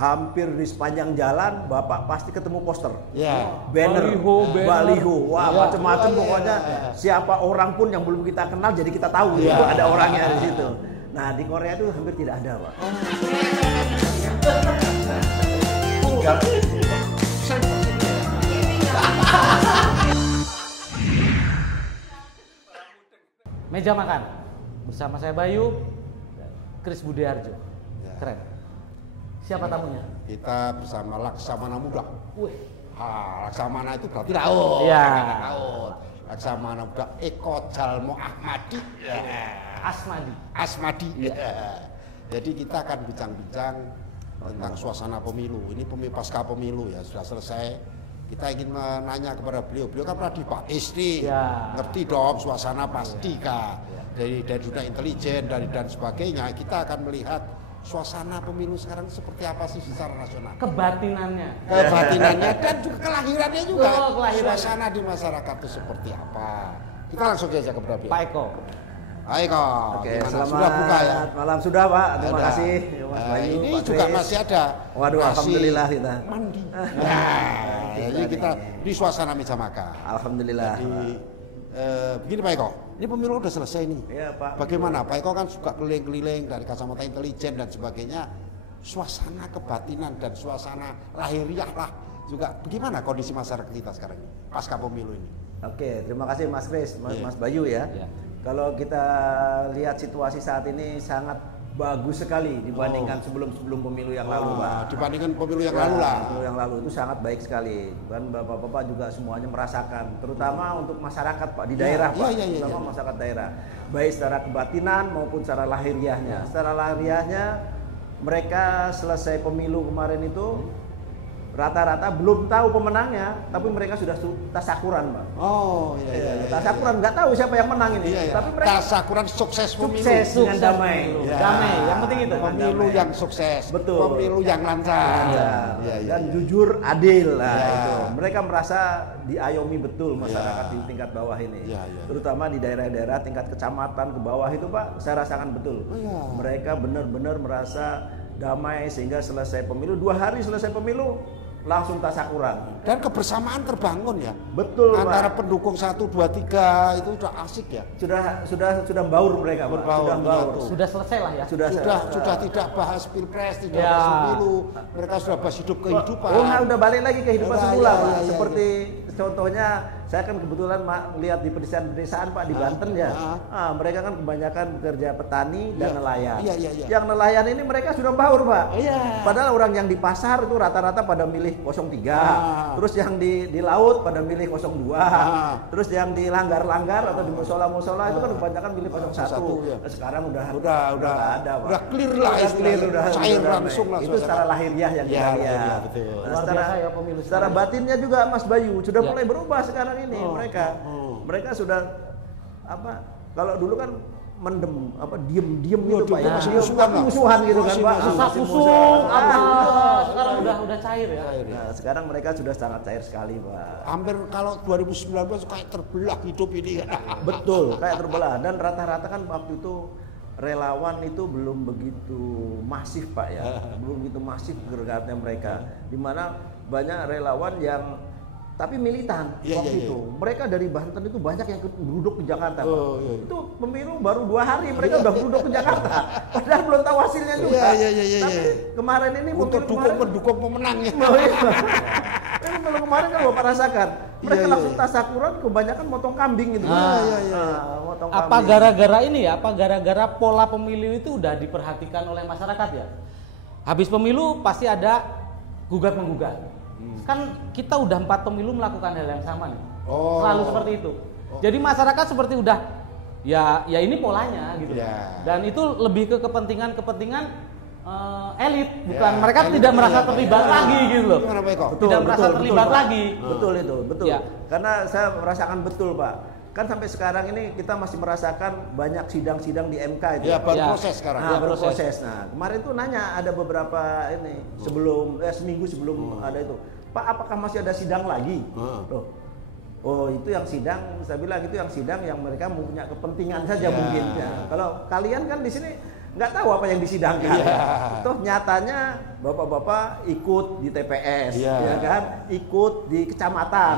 hampir di sepanjang jalan Bapak pasti ketemu poster, banner, baliho, wah macam-macam pokoknya. Siapa orang pun yang belum kita kenal jadi kita tahu itu ada orangnya di situ. Nah di Korea itu hampir tidak ada, Pak. Meja makan bersama saya Bayu, Kris Budiarjo. Keren. Siapa tamunya? Kita bersama Laksamana Muda. Wih. Laksamana itu berarti laut. Iya. Laut. Laksamana Muda Eko Jalmo Ahmadi. Asmadi. Jadi kita akan bincang-bincang tentang suasana pemilu. Ini pasca pemilu ya, sudah selesai. Kita ingin menanya kepada beliau kan pernah di Pakis nih, ngerti dong suasana pasti kak. Dari dunia intelijen dan sebagainya, kita akan melihat suasana pemilu sekarang seperti apa sih secara nasional. Kebatinannya dan juga kelahirannya juga. Suasana di masyarakat itu seperti apa. Kita langsung saja kepada beliau. Pak Eko. Eko, oke, selamat sudah buka ya? Malam sudah Pak, terima kasih Mas Bayu. Ini Pak juga Kris. masih ada. Waduh, alhamdulillah kita. Mandi. Jadi kita di suasana meja makan. Alhamdulillah. Jadi begini Pak Eko, ini pemilu udah selesai nih. Iya Pak. Bagaimana Pak Eko kan suka keliling-keliling dari kacamata intelijen dan sebagainya. Suasana kebatinan dan suasana lahiriah lah juga. Bagaimana kondisi masyarakat kita sekarang ini pasca pemilu ini? Oke, terima kasih Mas Kris, Mas Bayu ya. Kalau kita lihat situasi saat ini sangat bagus sekali dibandingkan sebelum pemilu yang lalu, Pak. Dibandingkan pemilu yang lalu lah. Pemilu yang lalu itu sangat baik sekali. Dan Bapak-bapak juga semuanya merasakan, terutama untuk masyarakat Pak di daerah, Pak. Terutama masyarakat daerah. Baik secara kebatinan maupun secara lahiriahnya. Secara lahiriahnya mereka selesai pemilu kemarin itu rata-rata belum tahu pemenangnya, tapi mereka sudah tasakuran, Pak. Tasakuran, nggak tahu siapa yang menang ini. Tapi mereka tasakuran sukses pemilu. Sukses dengan damai. Damai, yang penting itu. Pemilu yang sukses. Betul. Pemilu yang lancar. Dan jujur, adil lah itu. Mereka merasa diayomi betul masyarakat di tingkat bawah ini. Terutama di daerah-daerah tingkat kecamatan ke bawah itu, Pak, saya rasakan betul. Mereka benar-benar merasa damai sehingga selesai pemilu, 2 hari selesai pemilu langsung tasakuran dan kebersamaan terbangun ya. Betul, antara Pak. pendukung 1, 2, 3 itu udah asik ya. Sudah baur mereka, Pak. Sudah baur. Sudah selesai lah ya. Sudah tidak bahas pilpres, tidak bahas pemilu. Mereka sudah bahas hidup kehidupan. Udah balik lagi kehidupan semula, Pak. Seperti contohnya saya kan kebetulan lihat di pedesaan-pedesaan Pak di Banten ya. Mereka kan kebanyakan bekerja petani dan nelayan. Yang nelayan ini mereka sudah baur, Pak. Padahal orang yang di pasar itu rata-rata pada milih 03. Terus yang di laut pada milih 02. Terus yang di langgar-langgar atau di musola-musola itu kan kebanyakan milih 01. Sekarang udah ada, Pak. Udah clear lah, udah cair langsung lah. Itu secara lahiriah yang kita lihat. Secara batinnya juga Mas Bayu sudah mulai berubah sekarang ini. Mereka sudah kalau dulu kan mendem diem gitu Pak ya, musuhan gitu kan Pak, sekarang udah cair ya. Sekarang mereka sudah sangat cair sekali Pak. Hampir kalau 2019 kayak terbelah hidup ini. Betul, kayak terbelah. Dan rata-rata kan waktu itu relawan itu belum begitu masif Pak ya, belum begitu masif geraknya mereka, dimana banyak relawan yang tapi militan waktu itu. Mereka dari Banten itu banyak yang beruduk ke Jakarta, Pak. Itu pemilu baru 2 hari mereka udah beruduk ke Jakarta. Padahal belum tahu hasilnya juga. Tapi kemarin ini untuk mendukung pemenangnya. Ini kalau kemarin kan Bapak rasakan, mereka langsung tasakuran kebanyakan motong kambing gitu. Motong kambing. Apa gara-gara ini ya? Apa gara-gara pola pemilu itu udah diperhatikan oleh masyarakat ya? Habis pemilu pasti ada gugat-menggugat. Kan kita udah 4 pemilu melakukan hal yang sama nih. Selalu seperti itu. Jadi masyarakat seperti udah ya ini polanya gitu. Dan itu lebih ke kepentingan elit, bukan mereka elit, tidak merasa terlibat lagi gitu loh. Tidak merasa terlibat lagi. Betul itu, betul. Karena saya merasakan betul, Pak. Kan sampai sekarang ini kita masih merasakan banyak sidang-sidang di MK itu. Baru proses sekarang. Baru proses. Nah, kemarin tuh nanya ada beberapa ini seminggu sebelum ada itu. Pak, apakah masih ada sidang lagi? Loh, itu yang sidang, saya bilang itu yang sidang yang mereka punya kepentingan saja mungkin. Kalau kalian kan di sini nggak tahu apa yang disidangkan. Toh nyatanya bapak-bapak ikut di TPS, ya kan, ikut di kecamatan,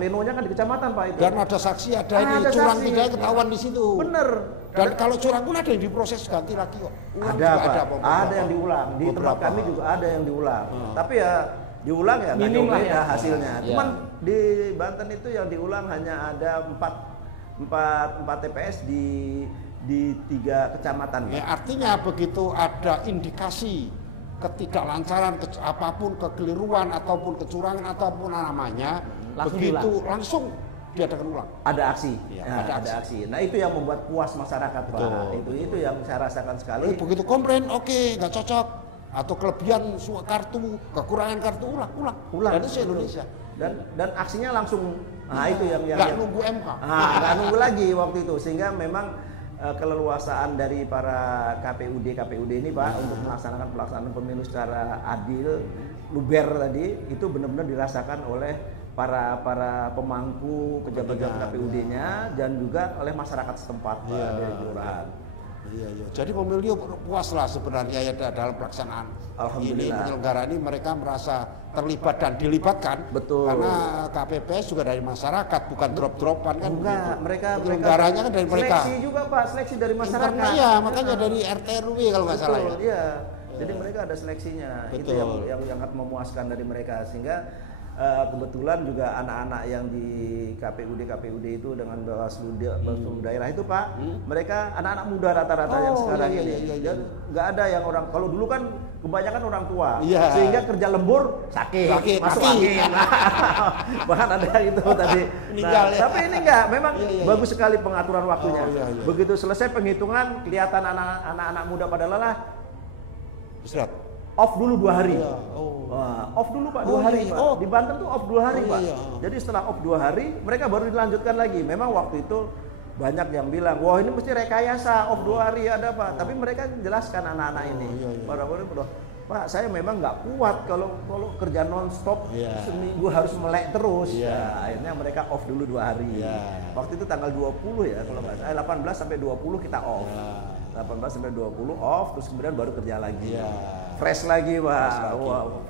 plenonya kan di kecamatan Pak itu. Dan ada saksi, ada ini curang tidak ketahuan di situ. Bener. Dan kalau curang pun ada yang diproses ganti lagi kok. Ada Pak, ada yang diulang. Di tempat kami juga ada yang diulang. Tapi ya diulang ya nggak jauh beda hasilnya. Cuman di Banten itu yang diulang hanya ada 4 TPS di 3 kecamatan. Ya, artinya begitu ada indikasi ketidaklancaran apapun, kekeliruan ataupun kecurangan ataupun namanya, begitu langsung diadakan ulang. Ada aksi. Ada aksi. Nah, itu yang membuat puas masyarakat, Pak. Itu yang saya rasakan sekali. Begitu komplain, oke, nggak cocok atau kelebihan kartu, kekurangan kartu, ulang. Dan itu Indonesia. Dan aksinya langsung. Nah, itu yang nggak nunggu MK. Nggak nunggu lagi waktu itu, sehingga memang keleluasaan dari para KPUD ini Pak untuk melaksanakan pelaksanaan pemilu secara adil, luber tadi itu benar-benar dirasakan oleh para pemangku pejabat KPUD-nya dan juga oleh masyarakat setempat dari kelurahan. Iya. Jadi pemilu puas lah sebenarnya ya dalam pelaksanaan ini penyelenggara ini, mereka merasa terlibat dan dilibatkan. Betul. Karena KPPS juga dari masyarakat, bukan drop-dropan kan. Enggak, mereka penyelenggaranya kan dari mereka. Seleksi juga Pak, seleksi dari masyarakat. Iya, makanya dari RT RW kalau nggak salah ya. Iya. Jadi mereka ada seleksinya. Betul. Itu yang sangat memuaskan dari mereka, sehingga kebetulan juga anak-anak yang di KPUD itu dengan Bawaslu daerah itu Pak, mereka anak-anak muda rata-rata yang sekarang ini. Dan nggak ada yang orang, kalau dulu kan kebanyakan orang tua, sehingga kerja lembur sakit masuk angin. Bahkan ada yang itu tadi. Tapi ini enggak, memang bagus sekali pengaturan waktunya. Begitu selesai penghitungan, kelihatan anak-anak muda pada lelah, istirahat. Off dulu 2 hari. Off dulu Pak 2 hari Pak. Di Banten tuh off 2 hari Pak. Jadi setelah off 2 hari mereka baru dilanjutkan lagi. Memang waktu itu banyak yang bilang, wah ini mesti rekayasa, off 2 hari ada Pak. Tapi mereka jelaskan anak-anak ini. Pak, saya memang nggak kuat kalau kerja non-stop seminggu harus melek terus. Akhirnya mereka off dulu 2 hari. Waktu itu tanggal 20 ya kalau nggak salah, 18 sampai 20 kita off. 18 sampai 20 off, terus kemudian baru kerja lagi. Fresh lagi Pak,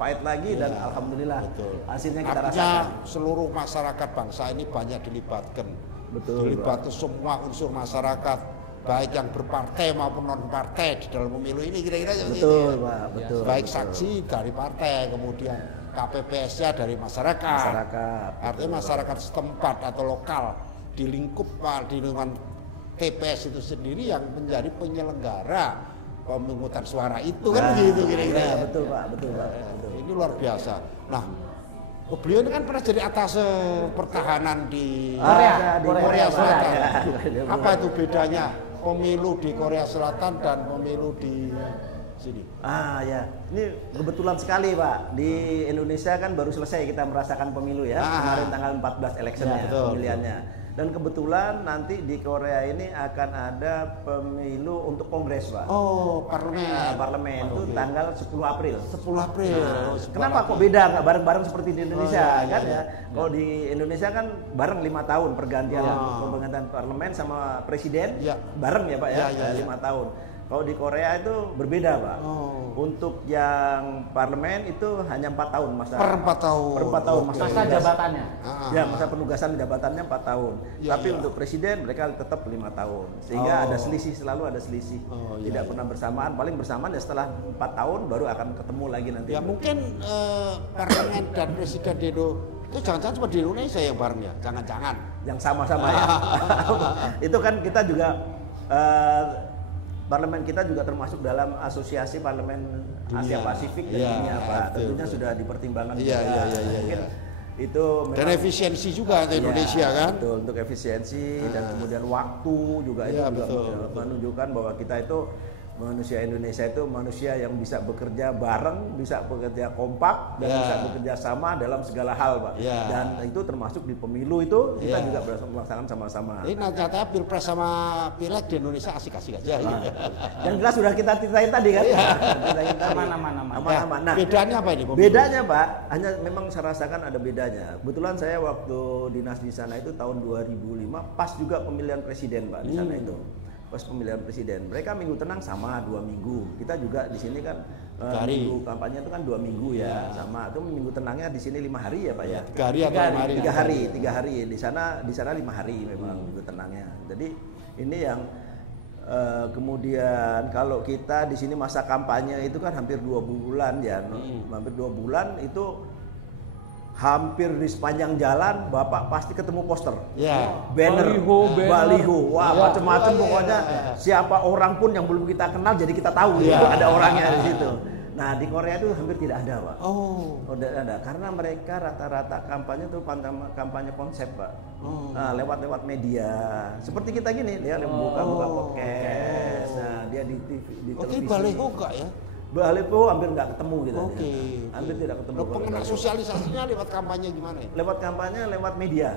fight lagi dan alhamdulillah hasilnya kita rasakan. Seluruh masyarakat bangsa ini banyak dilibatkan. Dilibatkan semua unsur masyarakat, baik yang berpartai maupun non partai di dalam pemilu ini, kira-kira seperti itu. Pak, betul. Baik saksi dari partai, kemudian KPPS-nya dari masyarakat. Artinya masyarakat setempat atau lokal di lingkungan TPS itu sendiri yang menjadi penyelenggara pemungutan suara itu kan begitu kira-kira. Betul Pak. Ini luar biasa. Nah, beliau ini kan pernah jadi atas pertahanan di Korea Selatan. Apa itu bedanya pemilu di Korea Selatan dan pemilu di sini? Ini kebetulan sekali Pak. Di Indonesia kan baru selesai kita merasakan pemilu ya. Kemarin tanggal 14 election pemilihannya. Dan kebetulan nanti di Korea ini akan ada pemilu untuk Kongres Pak. Parlemen itu tanggal 10 April. 10 April. Kenapa kok beda, nggak bareng-bareng seperti di Indonesia kan ya? Kalau di Indonesia kan bareng 5 tahun pergantian parlemen sama presiden bareng ya Pak ya, 5 tahun. Kalau di Korea itu berbeda Pak. Untuk yang parlemen itu hanya 4 tahun masa. Per 4 tahun. Masa jabatannya. Masa penugasan jabatannya 4 tahun. Tapi untuk presiden mereka tetap 5 tahun. Sehingga ada selisih, selalu ada selisih. Tidak pernah bersamaan. Paling bersamaan ya setelah 4 tahun baru akan ketemu lagi nanti. Ya mungkin parlemen dan presiden itu jangan-jangan cuma di Indonesia yang bareng ya. Jangan-jangan. Yang sama-sama ya. Itu kan kita juga parlemen kita juga termasuk dalam asosiasi parlemen Asia Pasifik dan dunia Pak. Tentunya sudah dipertimbangkan juga. Mungkin itu dan efisiensi juga untuk Indonesia kan. Betul, untuk efisiensi dan kemudian waktu juga itu juga menunjukkan bahwa kita itu manusia Indonesia itu manusia yang bisa bekerja bareng, bisa bekerja kompak dan bisa bekerja sama dalam segala hal Pak. Dan itu termasuk di pemilu itu kita juga melaksanakan sama-sama. Ini nyata Pilpres sama Pileg di Indonesia asik-asik aja. Yang jelas sudah kita ceritain tadi kan. Aman-aman. Nah, bedanya apa ini? Bedanya Pak, hanya memang saya rasakan ada bedanya. Kebetulan saya waktu dinas di sana itu tahun 2005 pas juga pemilihan presiden Pak di sana itu. pas pemilihan presiden. Mereka minggu tenang sama 2 minggu. Kita juga di sini kan minggu kampanye itu kan 2 minggu ya, sama. Itu minggu tenangnya di sini 5 hari ya Pak ya. 3 hari atau 5 hari? 3 hari. Di sana 5 hari memang minggu tenangnya. Jadi ini yang kemudian kalau kita di sini masa kampanye itu kan hampir 2 bulan ya, hampir 2 bulan itu. Hampir di sepanjang jalan Bapak pasti ketemu poster, banner, baliho, wah macam-macam pokoknya. Siapa orang pun yang belum kita kenal jadi kita tahu itu ada orangnya di situ. Nah di Korea itu hampir tidak ada Pak. Tidak ada karena mereka rata-rata kampanye itu kampanye konsep Pak. Nah, lewat media seperti kita gini, dia buka podcast. Nah dia di TV, di televisi. Baliho enggak ya? Baliho hampir nggak ketemu gitu. Hampir tidak ketemu. Pengenal sosialisasinya lewat kampanye gimana ya? Lewat kampanye, lewat media.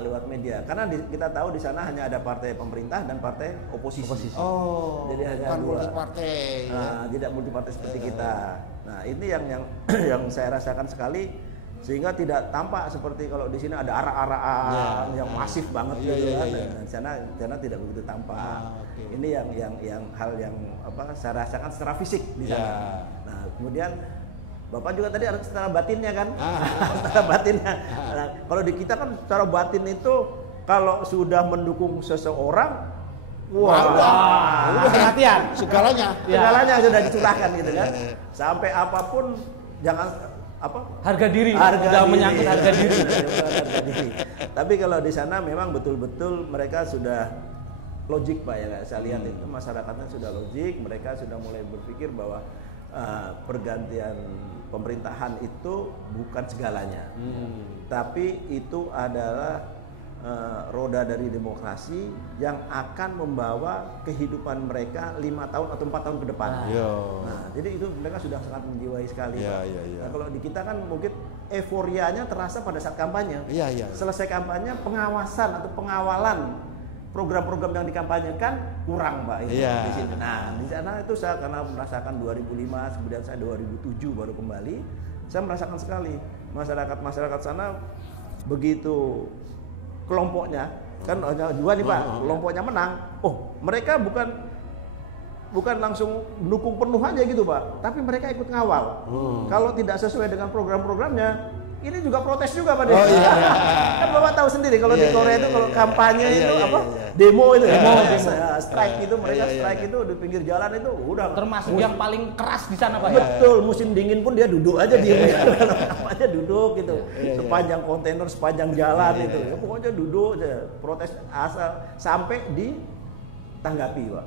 Lewat media. Karena kita tahu di sana hanya ada partai pemerintah dan partai oposisi. Jadi hanya dua. Multipartai. Tidak multipartai seperti kita. Nah ini yang saya rasakan sekali, sehingga tidak tampak seperti kalau di sini ada arak-arakan yang masif banget gitu kan. Di sana tidak begitu tampak. Ini yang hal yang saya rasakan secara fisik di sana. Nah kemudian Bapak juga tadi harus secara batinnya kan, secara batinnya. Nah, kalau di kita kan secara batin itu kalau sudah mendukung seseorang, perhatian, segalanya sudah dicurahkan gitu kan. Sampai apapun jangan harga diri, sudah menyangkut harga diri. Tapi kalau di sana memang betul-betul mereka sudah logik Pak ya, saya lihat itu masyarakatnya sudah logik, mereka sudah mulai berpikir bahwa pergantian pemerintahan itu bukan segalanya, tapi itu adalah roda dari demokrasi yang akan membawa kehidupan mereka 5 tahun atau 4 tahun ke depan. Nah, jadi itu mereka sudah sangat menjiwai sekali. Nah, kalau di kita kan mungkin euforianya terasa pada saat kampanye. Selesai kampanye, pengawasan atau pengawalan program-program yang dikampanyekan kurang Pak di sini. Nah, di sana itu saya karena merasakan 2005, kemudian saya 2007 baru kembali, saya merasakan sekali masyarakat sana begitu kelompoknya kan hanya 2 nih Pak, kelompoknya menang. Mereka bukan langsung mendukung penuh aja gitu Pak, tapi mereka ikut ngawal. Kalau tidak sesuai dengan program-programnya, ini juga protes juga Pak. Kan Bapak tahu sendiri kalau di Korea itu kalau kampanye itu demo itu strike itu, mereka strike itu di pinggir jalan itu udah termasuk yang paling keras di sana Pak. Betul, musim dingin pun dia duduk aja di aja duduk gitu. Sepanjang kontainer, sepanjang jalan itu. Pokoknya duduk aja, protes asal sampai ditanggapi Pak.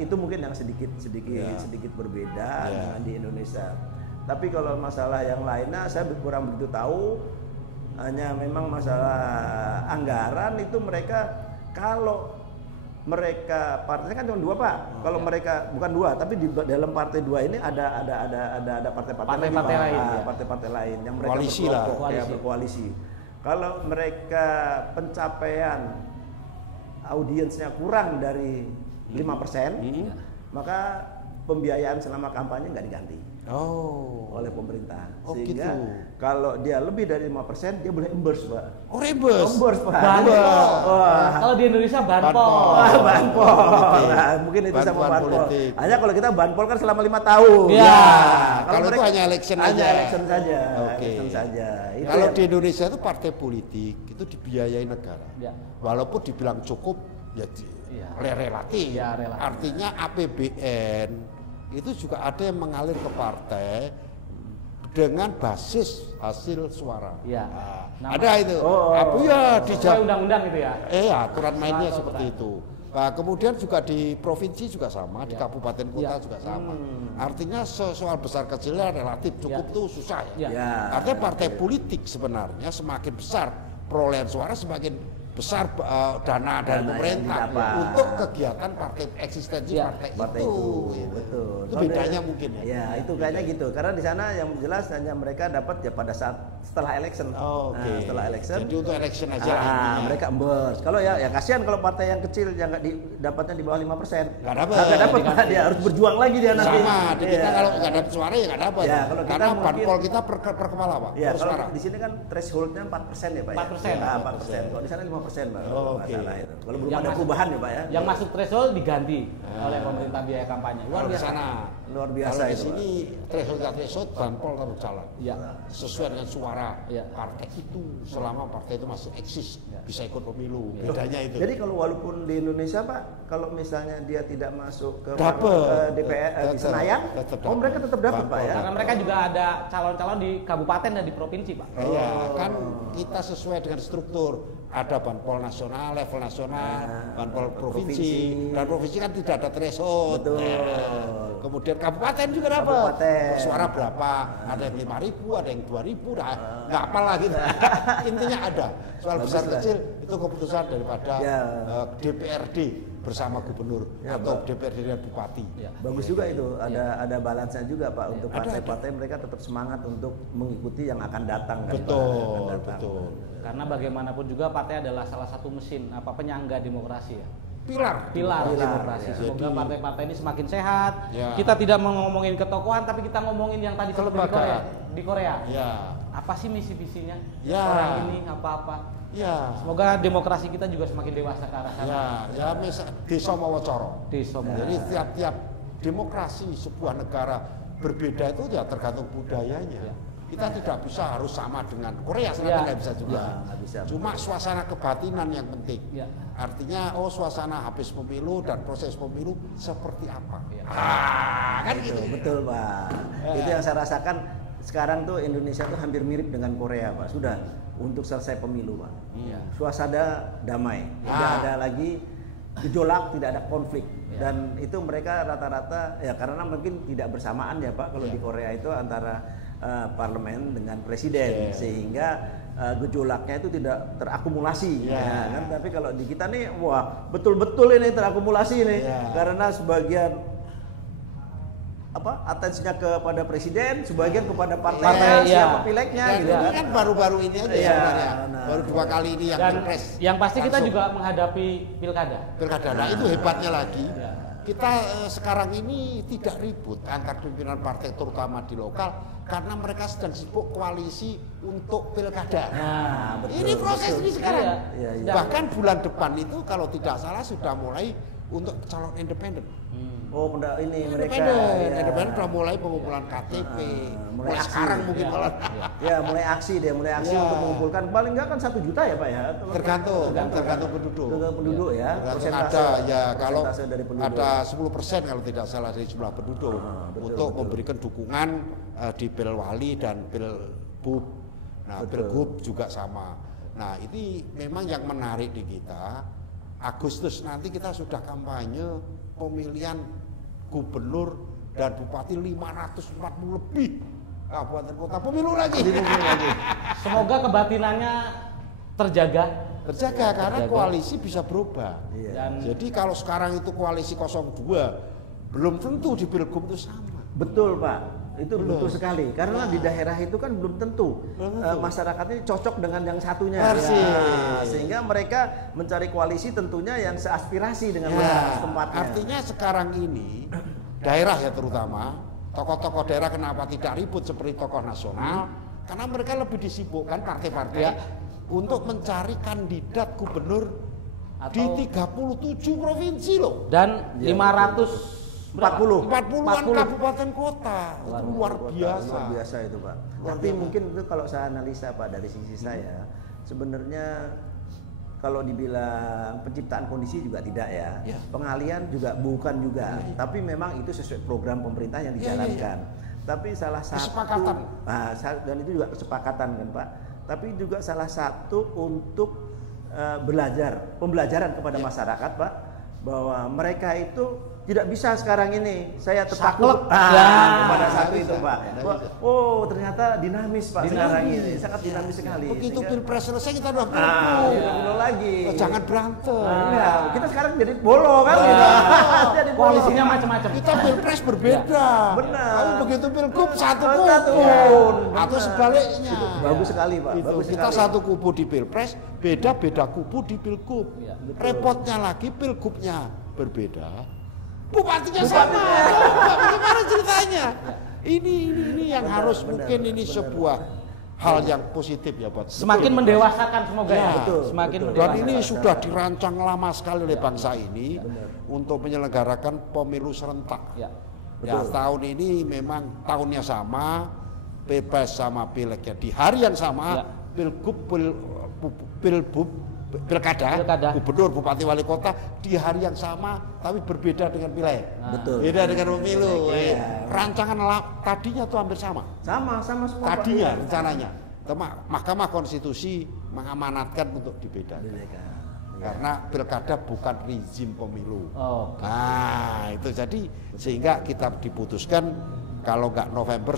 Itu mungkin yang sedikit berbeda dengan di Indonesia. Tapi kalau masalah yang lainnya saya kurang begitu tahu. Hanya memang masalah anggaran itu mereka, kalau mereka partainya kan cuma 2 Pak. Kalau mereka bukan 2, tapi di dalam partai 2 ini ada partai-partai lain, partai-partai lain yang mereka berkoalisi. Kalau mereka pencapaian audiensnya kurang dari 5%, maka pembiayaan selama kampanye nggak diganti oleh pemerintah. Sehingga kalau dia lebih dari 5%, dia boleh reimburse Pak. Reimburse Pak. Kalau di Indonesia banpol. Nah, mungkin itu sama banpol. Hanya kalau kita banpol kan selama 5 tahun. Kalau itu hanya election saja. Kalau di Indonesia itu partai politik itu dibiayai negara. Walaupun dibilang cukup relatif. Artinya APBN itu juga ada yang mengalir ke partai dengan basis hasil suara. Ada itu. Sesuai undang-undang itu ya. Aturan mainnya seperti itu. Nah, kemudian juga di provinsi juga sama, di kabupaten kota juga sama. Artinya soal besar kecilnya relatif cukup tuh susah ya. Artinya partai politik sebenarnya semakin besar perolehan suara semakin besar dana dari pemerintah untuk kegiatan partai eksistensi partai itu. Betul. Itu bedanya mungkin ya. Itu kayaknya gitu. Karena di sana yang jelas hanya mereka dapat ya pada saat setelah election. Okay. Setelah election. Jadi untuk election aja mereka embers. Kalau ya kasihan kalau partai yang kecil yang nggak dapatnya di bawah 5%. Nggak dapat. Nggak dapat, dia harus berjuang lagi dia nanti. Sama, kita kalau nggak dapat suara ya nggak dapat. Ya, kalau karena kita banpol kita per kepala Pak. Ya, kalau di sini kan thresholdnya 4% ya Pak. 4%. Ya? 4%. Kalau di sana 5% Pak. Masalah itu. Kalau belum yang ada perubahan ya Pak ya. Yang masuk threshold diganti oleh pemerintah biaya kampanye. Luar biasa. Luar biasa kalau itu. Di sini threshold banpol terus jalan. Ya. Sesuai dengan suara ya. partai itu, selama partai itu masih eksis, bisa ikut pemilu. Bedanya itu. Jadi kalau walaupun di Indonesia Pak, kalau misalnya dia tidak masuk ke DPR di Senayan, mereka tetap dapat Pak ya. Karena mereka juga ada calon-calon di kabupaten dan di provinsi Pak. Iya, kan kita sesuai dengan struktur. Ada banpol nasional, level nasional, banpol provinsi, dan provinsi kan tidak ada threshold. Betul. Kemudian kabupaten juga dapat. Suara berapa? Ada yang 5.000, ada yang 2.000, nggak apa lagi. Intinya ada. Soal besar kecil itu keputusan daripada DPRD bersama gubernur atau DPRD dan bupati. Bagus juga itu. Ada balance juga Pak untuk partai-partai, mereka tetap semangat untuk mengikuti yang akan datang. Betul. Karena bagaimanapun juga partai adalah salah satu mesin penyangga demokrasi ya. Pilar demokrasi. Semoga partai-partai ini semakin sehat. Kita tidak ngomongin ketokohan, tapi kita ngomongin yang tadi seperti di Korea. Apa sih misi visinya orang ini apa-apa? Semoga demokrasi kita juga semakin dewasa ke arah sana. Desa Mawacoro. Jadi tiap demokrasi sebuah negara berbeda itu ya tergantung budayanya. Kita tidak bisa harus sama dengan Korea Selatan, nggak bisa juga. Cuma suasana kebatinan yang penting. Artinya suasana habis pemilu dan proses pemilu seperti apa. Kan gitu. Betul Pak. Itu yang saya rasakan sekarang tuh Indonesia tuh hampir mirip dengan Korea Pak. Sudah untuk selesai pemilu Pak. Suasana damai. Tidak ada lagi gejolak, tidak ada konflik. Dan itu mereka rata-rata ya karena mungkin tidak bersamaan ya Pak kalau di Korea itu antara parlemen dengan presiden sehingga gejolaknya itu tidak terakumulasi kan. Tapi kalau di kita nih betul-betul ini terakumulasi nih karena sebagian atensinya kepada presiden, sebagian kepada partai siapa pileknya gitu kan. Ini kan baru-baru ini aja sebenarnya. Baru 2 kali ini yang pilpres. Yang pasti kita juga menghadapi pilkada. Nah itu hebatnya lagi. Kita sekarang ini tidak ribut antar pimpinan partai terutama di lokal karena mereka sedang sibuk koalisi untuk pilkada. Ini proses ini sekarang. Bahkan bulan depan itu kalau tidak salah sudah mulai untuk calon independen. Independen sudah mulai pengumpulan KTP. Mulai sekarang mungkin malah. Mulai aksi untuk mengumpulkan paling enggak kan 1 juta ya Pak ya. Tergantung penduduk. Ya. Kalau ada 10% kalau tidak salah dari jumlah penduduk untuk memberikan dukungan di Pilwali dan Pilbub. Nah, Pilgub juga sama. Nah, ini memang yang menarik di kita. Agustus nanti kita sudah kampanye pemilihan gubernur dan bupati 540 lebih kabupaten kota pemilu lagi. Semoga kebatinannya terjaga karena koalisi bisa berubah. Jadi kalau sekarang itu koalisi 02 belum tentu di Pilgub itu sama. Betul Pak. Itu betul sekali karena di daerah itu kan belum tentu masyarakatnya cocok dengan yang satunya sehingga mereka mencari koalisi tentunya yang seaspirasi dengan tempatnya. Artinya sekarang ini daerah ya terutama tokoh-tokoh daerah kenapa tidak ribut seperti tokoh nasional karena mereka lebih disibukkan partai-partai untuk mencari kandidat gubernur di 37 provinsi loh dan 40-an kabupaten kota. Itu luar biasa itu Pak. Tapi mungkin itu kalau saya analisa Pak dari sisi saya sebenarnya kalau dibilang penciptaan kondisi juga tidak ya. Pengalian juga bukan juga. Tapi memang itu sesuai program pemerintah yang dijalankan. Tapi salah satu kesepakatan. Dan itu juga kesepakatan kan Pak. Tapi juga salah satu untuk pembelajaran kepada masyarakat Pak bahwa mereka itu tidak bisa sekarang ini saya tetap pada satu itu Pak. Oh ternyata dinamis Pak sekarang ini, sangat dinamis sekali. Begitu pilpres selesai kita udah pilpres lagi. Jangan berantem. Kita sekarang jadi bolo kan? Jadi koalisinya macam-macam. Kita pilpres berbeda. Benar. Tapi begitu pilgub satu kubu. Atau sebaliknya. Bagus sekali Pak. Kita satu kubu di pilpres, beda kubu di pilgub. Repotnya lagi pilgubnya berbeda. Bupatinya sama, bagaimana ceritanya? Ini yang harus mungkin ini sebuah hal yang positif ya buat semakin mendewasakan semoga ya. Semakin dan ini sudah dirancang lama sekali oleh bangsa ini untuk menyelenggarakan pemilu serentak. Ya, tahun ini memang tahunnya sama, pilpres sama pileknya di hari yang sama, pilkada, gubernur, bupati, wali kota di hari yang sama, tapi berbeda dengan pileg. Beda dengan pemilu. Rancangan tadinya tuh hampir sama. Sama semua. Tadinya rencananya, Mahkamah Konstitusi mengamanatkan untuk dibedakan. Karena pilkada bukan rezim pemilu. Nah itu jadi sehingga kita diputuskan kalau nggak November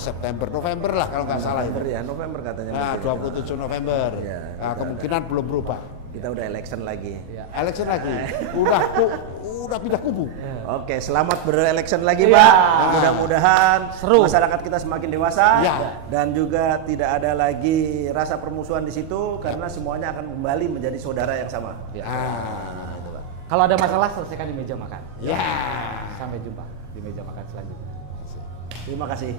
lah kalau nggak salah itu. Ya, November katanya. Nah, 27 November. Kemungkinan belum berubah. Kita udah election lagi. Election lagi. Udah pindah kubu. Oke, selamat berelection lagi, Pak. Mudah-mudahan masyarakat kita semakin dewasa dan juga tidak ada lagi rasa permusuhan di situ karena semuanya akan kembali menjadi saudara yang sama. Kalau ada masalah selesaikan di meja makan. Ya. Sampai jumpa di meja makan selanjutnya. Terima kasih.